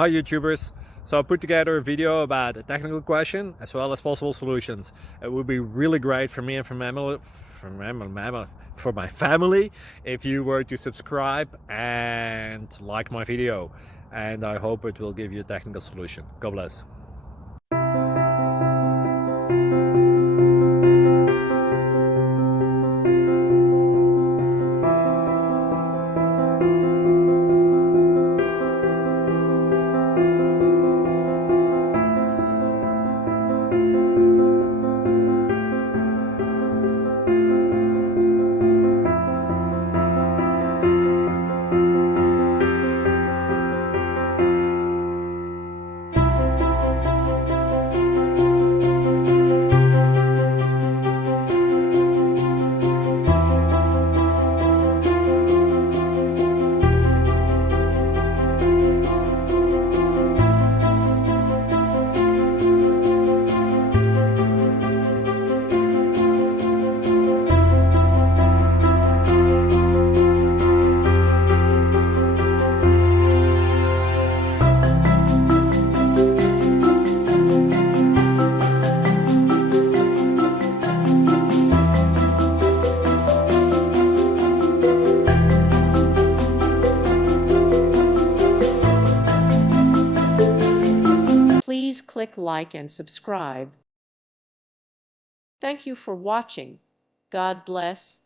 Hi YouTubers. So I put together a video about a technical question as well as possible solutions. It would be really great for me and for my family if you were to subscribe and like my video, and I hope it will give you a technical solution. God bless. Please click like and subscribe. Thank you for watching. God bless.